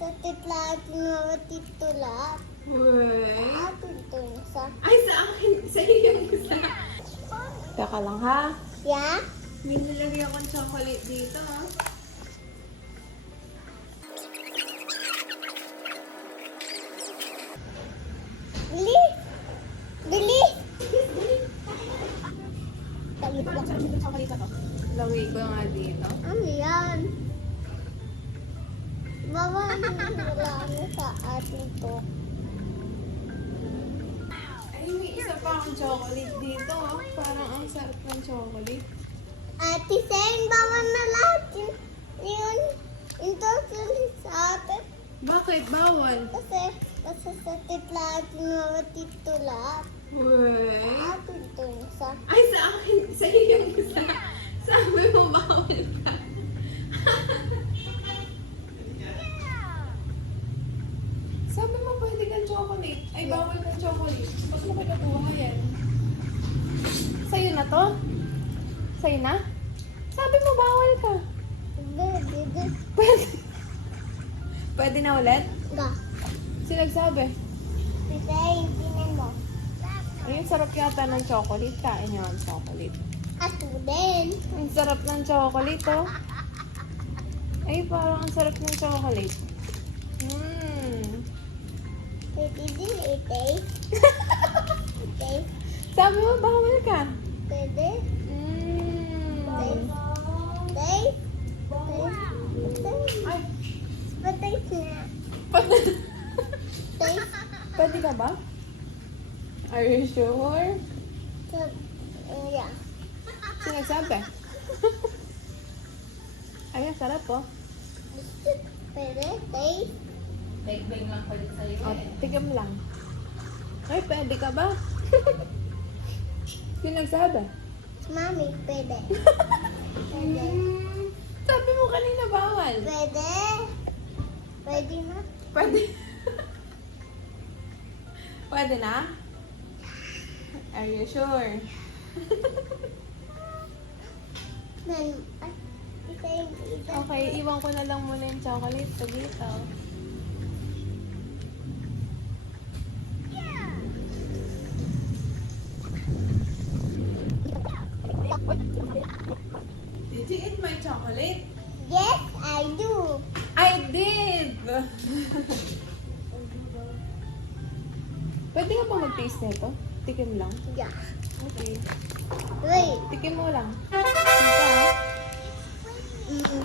Sa titlaat mo tito lahat. Uy. Atin to isa. Ay, sa akin. Sa iyo yung isa. Teka lang ha. Yeah? May nilagay akong chocolate dito ha. Bili! Bili! Talit lang. Chocolate to. Lagay ko nga dito. Ano yan? Baba wala ano sa atin to. Ay, may isa pa akong chocolate dito ha. Parang ang sarap ng chocolate. Ate Sen, baba na lahat yun. Ito sa atin. Bakit? Bawal. Kasi sa titlaat mo tito lahat. Uy. Atin to isa. Ay, sa akin. Sa iyo yung isa. Sabi mo bawal ka. Sabi mo pwede kang chocolate. Ay, bawal kang chocolate. Ba't mo kinakuha yan? Sa'yo na to? Sa'yo na? Sabi mo bawal ka. Bili. Pwede. Pwede na ulit? Ga. Sino nagsabi? Kasi tingnan mo. Ay, ang sarap yata ng chocolate. Kain niyo ang chocolate. Ato din. Ang sarap ng chocolate, oh. Ay, parang ang sarap ng chocolate. Pwede din i-taste. Okay. Sabi mo, bawal ka. Pwede. Taste. Taste. Taste. Ay, Taste na. Taste. pwede ka ba? Are you sure? Yeah. Sino nagsabi? Ay, ang sarap, oh. Pwede. Taste. Beg-beg lang pala sa'yo. Oh, tigam lang. Ay, pwede ka ba? Sino nagsabi? Mami, pwede. Pwede. Sabi mo kanina bawal. Pwede. Pwede na. Pwede. Pwede na? Are you sure? Ay, isa yung isa. Okay, iwan ko na lang muna yung chocolate sa dito. Did you eat my chocolate? Yes, I do. I did! Pwede ka ba mag-taste nito? Tikim lang. Yeah. Okay. Wait. Tikim mo lang. Ito, ha? Mm.